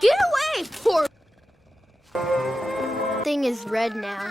Get away! Poor thing is red now.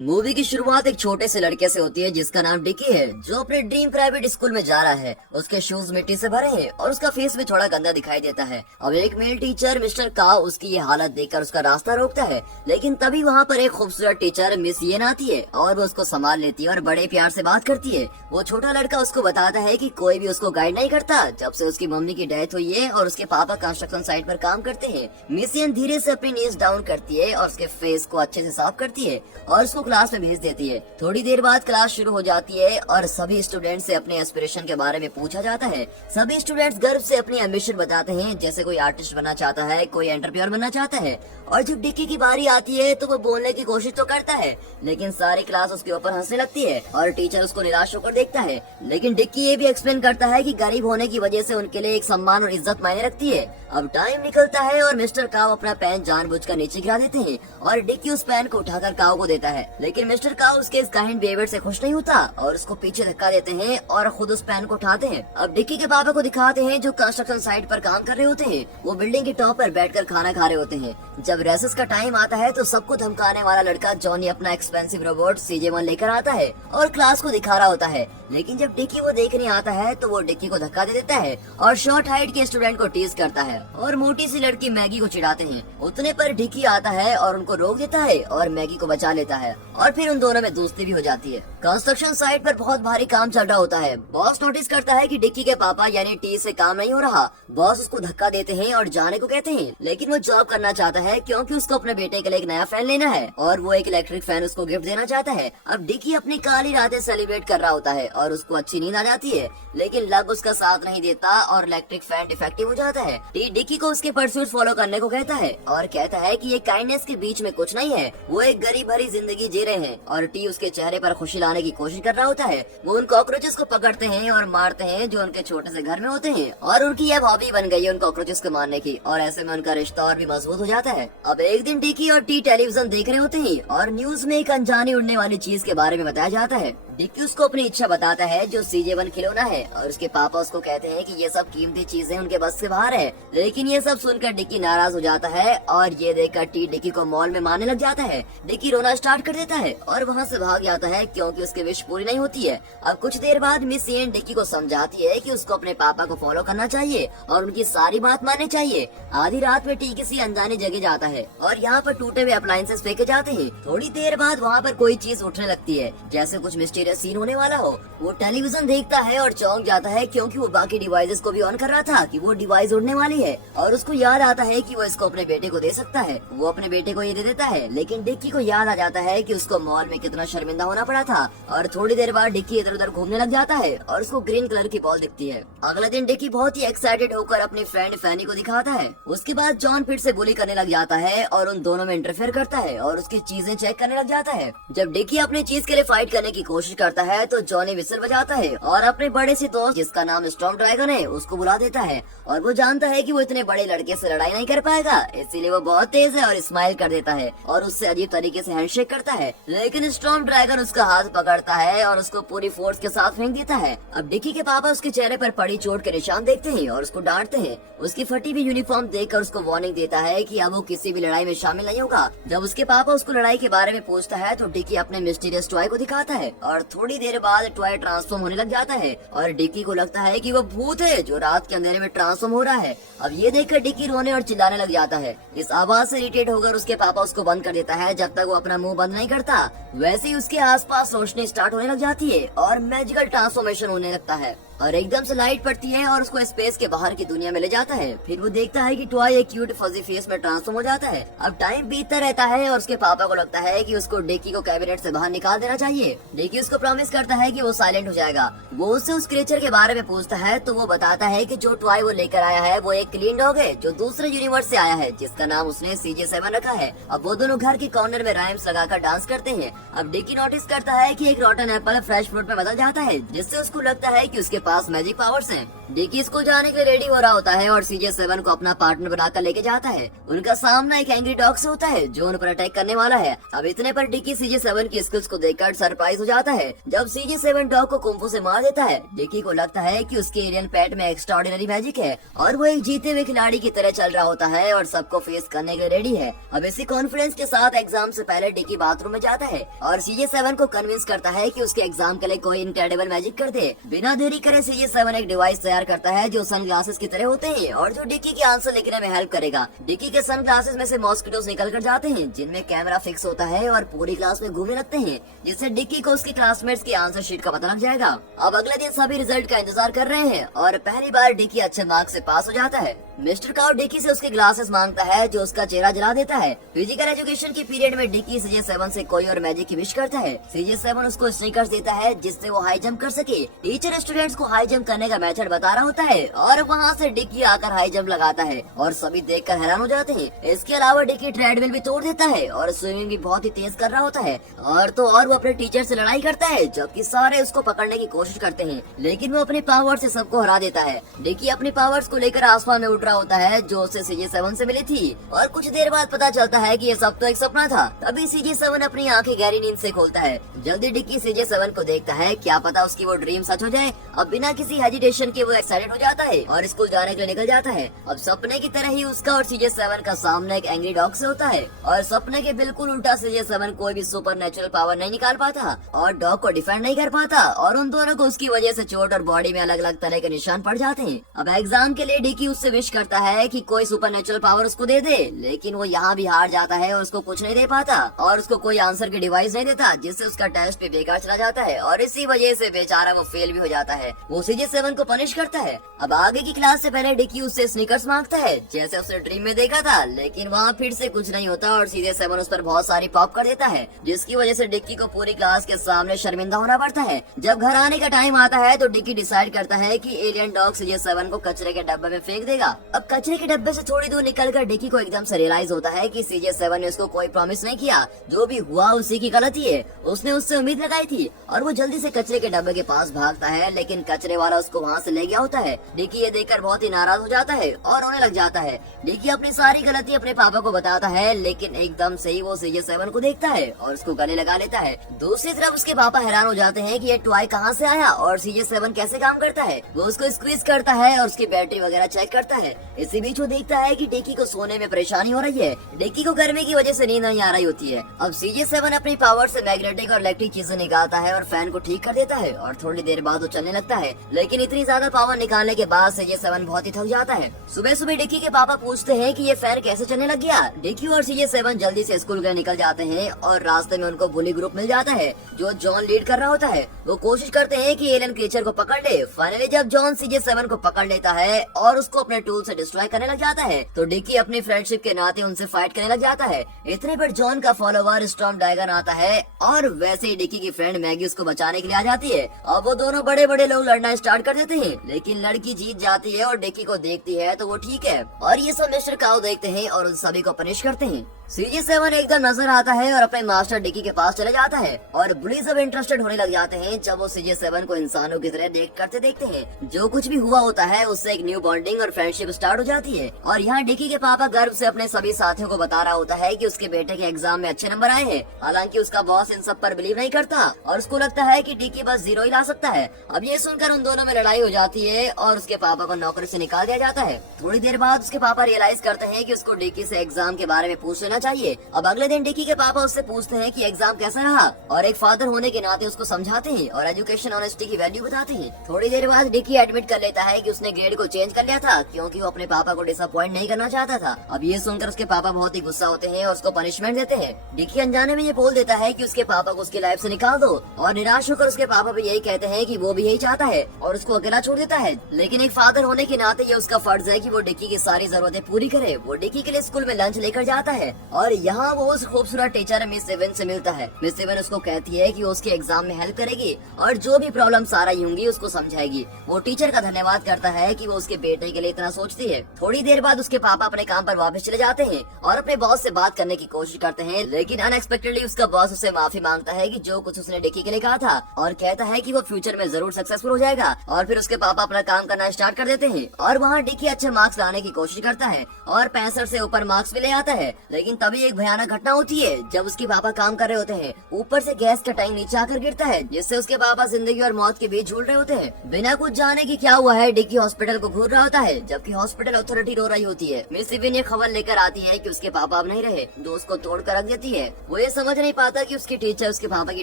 Movie की शुरुआत एक छोटे से लड़के से होती है जिसका नाम डिकी है, जो अपने ड्रीम प्राइवेट स्कूल में जा रहा है। उसके शूज मिट्टी से भरे हैं और उसका फेस भी थोड़ा गंदा दिखाई देता है। अब एक मेल टीचर मिस्टर काव उसकी ये हालत देखकर उसका रास्ता रोकता है, लेकिन तभी वहाँ पर एक खूबसूरत टीचर मिस येन आती है और वो उसको संभाल लेती है और बड़े प्यार से बात करती है। वो छोटा लड़का उसको बताता है कि कोई भी उसको गाइड नहीं करता जब से उसकी मम्मी की डेथ हुई है और उसके पापा कंस्ट्रक्शन साइट पर काम करते हैं। मिस येन धीरे से अपनी नीज डाउन करती है और उसके फेस को अच्छे से साफ करती है और उसको क्लास में भेज देती है। थोड़ी देर बाद क्लास शुरू हो जाती है और सभी स्टूडेंट से अपने एस्पिरेशन के बारे में पूछा जाता है। सभी स्टूडेंट्स गर्व से अपनी एम्बिशन बताते हैं, जैसे कोई आर्टिस्ट बनना चाहता है, कोई एंटरप्रेन्योर बनना चाहता है। और जब डिक्की की बारी आती है तो वो बोलने की कोशिश तो करता है, लेकिन सारी क्लास उसके ऊपर हंसने लगती है और टीचर उसको निराश होकर देखता है। लेकिन डिक्की ये भी एक्सप्लेन करता है कि गरीब होने की वजह से उनके लिए एक सम्मान और इज्जत मायने रखती है। अब टाइम निकलता है और मिस्टर काव अपना पेन जानबूझकर नीचे गिरा देते हैं और डिक्की उस पेन को उठाकर काव को देता है, लेकिन मिस्टर काव उसके इस काइंड बिहेवियर से खुश नहीं होता और उसको पीछे धक्का देते हैं और खुद उस पेन को उठाते हैं। अब डिक्की के पापा को दिखाते हैं जो कंस्ट्रक्शन साइट पर काम कर रहे होते हैं। वो बिल्डिंग के टॉप पर बैठकर खाना खा रहे होते हैं। जब रेसेस का टाइम आता है तो सबको धमकाने वाला लड़का जॉनी अपना एक्सपेंसिव रोबोट CJ-1 लेकर आता है और क्लास को दिखा रहा होता है, लेकिन जब डिक्की वो देखने आता है तो वो डिक्की को धक्का दे देता है और शॉर्ट हाइट के स्टूडेंट को टीज करता है और मोटी सी लड़की मैगी को चिढ़ाते हैं। उतने पर डिक्की आता है और उनको रोक देता है और मैगी को बचा लेता है और फिर उन दोनों में दोस्ती भी हो जाती है। कंस्ट्रक्शन साइट पर बहुत भारी काम चल रहा होता है। बॉस नोटिस करता है कि डिक्की के पापा यानी टी से काम नहीं हो रहा। बॉस उसको धक्का देते हैं और जाने को कहते हैं, लेकिन वो जॉब करना चाहता है क्योंकि उसको अपने बेटे के लिए एक नया फैन लेना है और वो एक इलेक्ट्रिक फैन उसको गिफ्ट देना चाहता है। अब डिक्की अपनी काली रातें सेलिब्रेट कर रहा होता है और उसको अच्छी नींद आ जाती है, लेकिन लक उसका साथ नहीं देता और इलेक्ट्रिक फैन डिफेक्टिव हो जाता है। टी डिक्की को उसके परस्यूट फॉलो करने को कहता है और कहता है कि ये काइंडनेस के बीच में कुछ नहीं है, वो एक गरीब भरी जिंदगी जी रहे हैं। और टी उसके चेहरे पर खुशी लाने की कोशिश कर रहा होता है। वो उन कॉकरोचेस को पकड़ते हैं और मारते हैं जो उनके छोटे से घर में होते हैं और उनकी यह हॉबी बन गई है उन कॉकरोचेस को मारने की, और ऐसे में उनका रिश्ता और भी मजबूत हो जाता है। अब एक दिन डिक्की और टी टेलीविजन देख रहे होते हैं और न्यूज में एक अनजानी उड़ने वाली चीज के बारे में बताया जाता है। डिक्की उसको अपनी इच्छा बताता है जो CJ-1 खिलौना है और उसके पापा उसको कहते हैं कि ये सब कीमती चीजें उनके बस से बाहर है। लेकिन ये सब सुनकर डिक्की नाराज हो जाता है और ये देखकर टी डिक्की को मॉल में मारने लग जाता है। डिक्की रोना स्टार्ट कर देता है और वहाँ से भाग जाता है क्योंकि उसकी विश पूरी नहीं होती है। अब कुछ देर बाद मिस येन डिक्की को समझाती है कि उसको अपने पापा को फॉलो करना चाहिए और उनकी सारी बात माननी चाहिए। आधी रात में टी किसी अनजानी जगह जाता है और यहाँ पर टूटे हुए अप्लायंसेस फेंके जाते हैं। थोड़ी देर बाद वहाँ पर कोई चीज उठने लगती है, जैसे कुछ मिस्टीरियस सीन होने वाला हो। वो टेलीविजन देखता है और चौंक जाता है क्योंकि वो बाकी डिवाइसेस को भी ऑन कर रहा था कि वो डिवाइस उड़ने वाली है और उसको याद आता है कि वो इसको अपने बेटे को दे सकता है। वो अपने बेटे को ये दे देता है, लेकिन डिक्की को याद आ जाता है कि उसको मॉल में कितना शर्मिंदा होना पड़ा था। और थोड़ी देर बाद डिक्की इधर उधर घूमने लग जाता है और उसको ग्रीन कलर की बॉल दिखती है। अगले दिन डिक्की बहुत ही एक्साइटेड होकर अपनी फ्रेंड फैनी को दिखाता है। उसके बाद जॉन फिर से बुली करने लग जाता है और उन दोनों में इंटरफेयर करता है और उसकी चीजें चेक करने लग जाता है। जब डिक्की अपनी चीज के लिए फाइट करने की कोशिश करता है तो जॉनी विसल बजाता है और अपने बड़े से दोस्त जिसका नाम स्टॉर्म ड्रैगन है उसको बुला देता है और वो जानता है कि वो इतने बड़े लड़के से लड़ाई नहीं कर पाएगा, इसीलिए वो बहुत तेज है और स्माइल कर देता है और उससे अजीब तरीके से हैंडशेक करता है। लेकिन स्टॉर्म ड्रैगन उसका हाथ पकड़ता है और उसको पूरी फोर्स के साथ फेंक देता है। अब डिक्की के पापा उसके चेहरे पर पड़ी चोट के निशान देखते हैं और उसको डांटते हैं। उसकी फटी हुई यूनिफॉर्म देखकर उसको वार्निंग देता है कि अब वो किसी भी लड़ाई में शामिल नहीं होगा। जब उसके पापा उसको लड़ाई के बारे में पूछता है तो डिक्की अपने मिस्टीरियस टॉय को दिखाता है और थोड़ी देर बाद टॉय ट्रांसफॉर्म होने लग जाता है और डिक्की को लगता है कि वो भूत है जो रात के अंधेरे में ट्रांसफॉर्म हो रहा है। अब ये देखकर डिक्की रोने और चिल्लाने लग जाता है। इस आवाज से इरिटेट होकर उसके पापा उसको बंद कर देता है जब तक वो अपना मुंह बंद नहीं करता। वैसे ही उसके आसपास रोशनी स्टार्ट होने लग जाती है और मैजिकल ट्रांसफॉर्मेशन होने लगता है और एकदम से लाइट पड़ती है और उसको स्पेस के बाहर की दुनिया में ले जाता है। फिर वो देखता है कि टॉय एक क्यूट फजी फेस में ट्रांसफॉर्म हो जाता है। अब टाइम बीतता रहता है और उसके पापा को लगता है कि उसको डिक्की को कैबिनेट से बाहर निकाल देना चाहिए। डिक्की उसको प्रॉमिस करता है कि वो साइलेंट हो जाएगा। वो उससे उस क्रिएचर के बारे में पूछता है तो वो बताता है कि जो टॉय वो लेकर आया है वो एक क्लीन डॉग है जो दूसरे यूनिवर्स से आया है, जिसका नाम उसने CJ-7 रखा है। अब वो दोनों घर के कॉर्नर में राइम्स लगाकर डांस करते हैं। अब डिक्की नोटिस करता है कि एक रॉटन एप्पल फ्रेश फ्रूट में बदल जाता है, जिससे उसको लगता है कि उसके पास मैजिक पावर्स हैं। डिकी स्कूल जाने के लिए रेडी हो रहा होता है और CJ7 को अपना पार्टनर बनाकर लेके जाता है। उनका सामना एक एंग्री डॉग से होता है जो उन पर अटैक करने वाला है। अब इतने पर डिकी CJ7 की स्किल्स को देखकर सरप्राइज हो जाता है जब CJ7 डॉग को कुंफू से मार देता है। डिकी को लगता है कि उसके एलियन पेट में एक्स्ट्राऑर्डिनरी मैजिक है और वो एक जीते हुए खिलाड़ी की तरह चल रहा होता है और सबको फेस करने के लिए रेडी है। अब इसी कॉन्फिडेंस के साथ एग्जाम से पहले डिकी बाथरूम में जाता है और CJ7 को कन्विंस करता है कि उसके एग्जाम के लिए कोई इनक्रेडिबल मैजिक कर दे। बिना देरी करे CJ7 एक डिवाइस तैयार करता है जो सनग्लासेस की तरह होते हैं और जो डिकी के आंसर लिखने में हेल्प करेगा। डिकी के सनग्लासेस में से मॉस्किटोस निकल कर जाते हैं जिनमें कैमरा फिक्स होता है और पूरी क्लास में घूमने लगते हैं, जिससे डिकी को उसके क्लासमेट्स की आंसर शीट का पता लग जाएगा। अब अगले दिन सभी रिजल्ट का इंतजार कर रहे हैं और पहली बार डिकी अच्छे मार्क्स से पास हो जाता है। मिस्टर काउ डिकी से उसके ग्लासेस मांगता है जो उसका चेहरा जला देता है। फिजिकल एजुकेशन के पीरियड में डिकी CJ7 से कोई और मैजिक की विश करता है। CJ7 उसको स्नीकर्स देता है जिससे वो हाई जंप कर सके। टीचर स्टूडेंट्स को हाई जंप करने का मेथड बता रहा होता है और वहाँ से डिकी आकर हाई जंप लगाता है और सभी देखकर हैरान हो जाते हैं। इसके अलावा डिकी ट्रेडमिल भी तोड़ देता है और स्विमिंग भी बहुत ही तेज कर रहा होता है और वो अपने टीचर से लड़ाई करता है जबकि सारे उसको पकड़ने की कोशिश करते हैं, लेकिन वो अपने पावर से सबको हरा देता है। डिकी अपनी पावर्स को लेकर आसमान में उड़ रहा होता है जो उसे CJ7 से मिली थी और कुछ देर बाद पता चलता है कि ये सब तो एक सपना था। तभी CJ7 अपनी आंखें गहरी नींद से खोलता है। जल्दी डिकी CJ7 को देखता है, क्या पता उसकी वो ड्रीम सच हो जाए। अब बिना किसी हेजिटेशन के वो एक्साइटेड हो जाता है और स्कूल जाने के लिए निकल जाता है। अब सपने की तरह ही उसका और CJ7 का सामना एक एंग्री डॉग से होता है और सपने के बिल्कुल उल्टा CJ7 कोई भी सुपर नेचुरल पावर नहीं निकाल पाता और डॉग को डिफेंड नहीं कर पाता और उन दोनों को उसकी वजह से चोट और बॉडी में अलग अलग तरह के निशान पड़ जाते हैं। अब एग्जाम के लिए डिकी उससे विश करता है कि कोई सुपर नेचुरल पावर उसको दे दे, लेकिन वो यहाँ भी हार जाता है और उसको कुछ नहीं दे पाता और उसको कोई आंसर की डिवाइस नहीं देता, जिससे उसका टेस्ट भी बेकार चला जाता है और इसी वजह से बेचारा वो फेल भी हो जाता है। वो CJ7 को पनिश करता है। अब आगे की क्लास से पहले डिकी उससे स्नीकर्स मांगता है जैसे उसने ड्रीम में देखा था, लेकिन वहाँ फिर से कुछ नहीं होता और CJ7 उस पर बहुत सारी पॉप कर देता है, जिसकी वजह से डिक्की को पूरी क्लास के सामने शर्मिंदा होना पड़ता है। जब घर आने का टाइम आता है तो डिक्की डिसाइड करता है कि एलियन डॉग CJ7 को कचरे के डब्बे में फेंक देगा। अब कचरे के डब्बे से थोड़ी दूर निकलकर डिक्की को एकदम से रियलाइज होता है कि CJ7 ने उसको कोई प्रॉमिस नहीं किया, जो भी हुआ उसी की गलती है। उसने उससे उम्मीद लगाई थी और वो जल्दी से कचरे के डब्बे के पास भागता है, लेकिन कचरे वाला उसको वहाँ से ले गया होता है। डिक्की ये देखकर बहुत ही नाराज हो जाता है और रोने लग जाता है। डिक्की अपनी सारी गलती अपने पापा को बताता है, लेकिन एकदम से ही वो CJ7 को देखता है और उसको गले लगा लेता है। दूसरी तरफ उसके पापा हैरान हो जाते हैं कि ये टॉय कहाँ से आया और CJ7 कैसे काम करता है। वो उसको स्क्वीज करता है और उसकी बैटरी वगैरह चेक करता है। इसी बीच वो देखता है कि डिक्की को सोने में परेशानी हो रही है। डिक्की को गर्मी की वजह से नींद नहीं आ रही होती है। अब CJ7 अपनी पावर से मैग्नेटिक और इलेक्ट्रिक चीजें निकालता है और फैन को ठीक कर देता है और थोड़ी देर बाद वो चलने लगता है, लेकिन इतनी ज्यादा पावर निकालने के बाद CJ7 बहुत ही थक जाता है। सुबह सुबह डिक्की के पापा पूछते हैं कि ये फैन कैसे चलने लग गया। डिक्की और CJ7 जल्दी से स्कूल के लिए निकल जाते हैं और रास्ते में उनको बुली ग्रुप मिल जाता है जो जॉन लीड कर रहा होता है। वो कोशिश करते हैं कि एलियन क्रीचर को पकड़ ले। फाइनली जब जॉन CJ7 को पकड़ लेता है और उसको अपने टूल से डिस्ट्रॉय करने लग जाता है तो डिक्की अपनी फ्रेंडशिप के नाते उनसे फाइट करने लग जाता है। इतने पर जॉन का फॉलोवर स्टॉर्म ड्रैगन आता है और वैसे ही डिक्की की फ्रेंड मैगी उसको बचाने के लिए आ जाती है। अब वो दोनों बड़े बड़े लोग लड़ना स्टार्ट कर देते हैं, लेकिन लड़की जीत जाती है और डिक्की को देखती है तो वो ठीक है और ये सब मिस्टर काउ देखते हैं और उन सभी को पनिश करते हैं। CJ7 एकदम नजर आता है और अपने मास्टर डिक्की के पास चले जाता है और बुली सब इंटरेस्टेड होने लग जाते हैं जब वो CJ7 को इंसानों की तरह देखते हैं। जो कुछ भी हुआ होता है उससे एक न्यू बॉन्डिंग और फ्रेंडशिप स्टार्ट हो जाती है और यहाँ डिक्की के पापा गर्व से अपने सभी साथियों को बता रहा होता है कि उसके बेटे के एग्जाम में अच्छे नंबर आए हैं। हालांकि उसका बॉस इन सब पर बिलीव नहीं करता और उसको लगता है कि डिक्की बस 0 ही ला सकता है। अब ये सुनकर उन दोनों में लड़ाई हो जाती है और उसके पापा को नौकरी से निकाल दिया जाता है। थोड़ी देर बाद उसके पापा रियलाइज करते हैं कि उसको डिक्की से एग्जाम के बारे में पूछ लेना चाहिए। अब अगले दिन डिक्की के पापा उससे पूछते हैं कि एग्जाम कैसा रहा और एक फादर होने के नाते उसको समझाते हैं और एजुकेशन ऑनेस्टी की वैल्यू बताते हैं। थोड़ी देर बाद डिक्की एडमिट कर लेता है कि उसने ग्रेड को चेंज कर लिया था क्योंकि वो अपने पापा को डिसअपॉइंट नहीं करना चाहता था। अब ये सुनकर उसके पापा बहुत ही गुस्सा होते हैं और उसको पनिशमेंट देते हैं। डिक्की अनजाने में ये बोल देता है कि उसके पापा को उसकी लाइफ से निकाल दो और निराश होकर उसके पापा भी यही कहते हैं कि वो भी यही चाहता है और उसको अकेला छोड़ देता है। लेकिन एक फादर होने के नाते ये उसका फर्ज है कि वो डिक्की की सारी जरूरतें पूरी करे। वो डिक्की के लिए स्कूल में लंच लेकर जाता है और यहाँ वो उस खूबसूरत टीचर मिस इवन से मिलता है। मिस इवन उसको कहती है कि वो उसके एग्जाम में हेल्प करेगी और जो भी प्रॉब्लम्स आ रही होंगी उसको समझाएगी। वो टीचर का धन्यवाद करता है कि वो उसके बेटे के लिए इतना सोचती है। थोड़ी देर बाद उसके पापा अपने काम पर वापस चले जाते हैं और अपने बॉस से बात करने की कोशिश करते हैं, लेकिन अनएक्सपेक्टेडली उसका बॉस उससे माफी मांगता है कि जो कुछ उसने डिकी के लिए कहा था, और कहता है कि वो फ्यूचर में जरूर सक्सेसफुल हो जाएगा। और फिर उसके पापा अपना काम करना स्टार्ट कर देते हैं और वहाँ डिकी अच्छे मार्क्स लाने की कोशिश करता है और 65 से ऊपर मार्क्स भी ले आता है। लेकिन तभी एक भयानक घटना होती है। जब उसके पापा काम कर रहे होते हैं, ऊपर से गैस का टैंक नीचे आकर गिरता है, जिससे उसके पापा जिंदगी और मौत के बीच झूल रहे होते हैं। बिना कुछ जाने की क्या हुआ है, डिकी हॉस्पिटल को घूर रहा होता है, जबकि हॉस्पिटल अथॉरिटी रो रही होती है। मिस इवन ये खबर लेकर आती है कि उसके पापा अब नहीं रहे, दोस्त को तोड़ कर रख देती है। वो ये समझ नहीं पाता कि उसकी टीचर उसके पापा की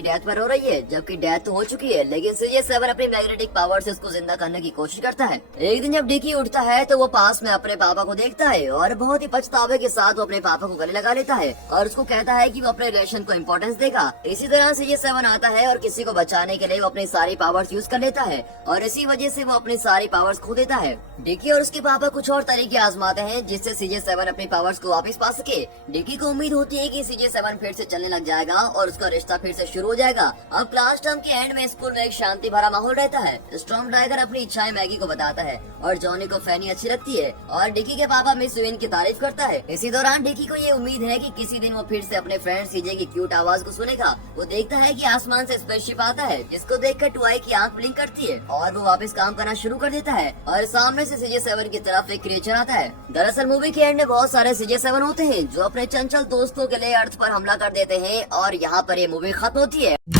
डेथ पर रो रही है, जबकि डेथ तो हो चुकी है, लेकिन CJ7 अपनी मैग्नेटिक पावर से उसको जिंदा करने की कोशिश करता है। एक दिन जब डिकी उठता है तो वो पास में अपने पापा को देखता है और बहुत ही पछतावे के साथ वो अपने पापा को गले लगा लेता है और उसको कहता है कि वो अपने रिलेशन को इम्पोर्टेंस देगा। इसी तरह CJ7 आता है और किसी को बचाने के लिए वो अपनी सारी पावर्स यूज कर लेता है और इसी वजह से वो अपनी सारी पावर्स खो देता है। डिकी और उसके पापा कुछ और तरीके आजमाते हैं जिससे CJ7 अपनी पावर्स को वापस पा सके। डिकी को उम्मीद होती है कि CJ7 फिर से चलने लग जाएगा और उसका रिश्ता फिर से शुरू हो जाएगा। अब क्लास टर्म के एंड में स्कूल में एक शांति भरा माहौल रहता है। स्टॉर्म टाइगर अपनी इच्छाएं मैगी को बताता है और जॉनी को फैनी अच्छी लगती है और डिकी के पापा मिस इवन की तारीफ करता है। इसी दौरान डिकी को ये उम्मीद है कि किसी दिन वो फिर से अपने फ्रेंड CJ की क्यूट आवाज को सुनेगा। वो देखता है कि आसमान से स्पेसशिप आता है, जिसको देखकर टुआई की आंख ब्लिंक करती है और वो वापस काम करना शुरू कर देता है और सामने से CJ7 की तरफ एक क्रिएचर आता है। दरअसल मूवी के एंड में बहुत सारे CJ7 होते हैं जो अपने चंचल दोस्तों के लिए अर्थ पर हमला कर देते हैं और यहाँ पर ये मूवी खत्म होती है।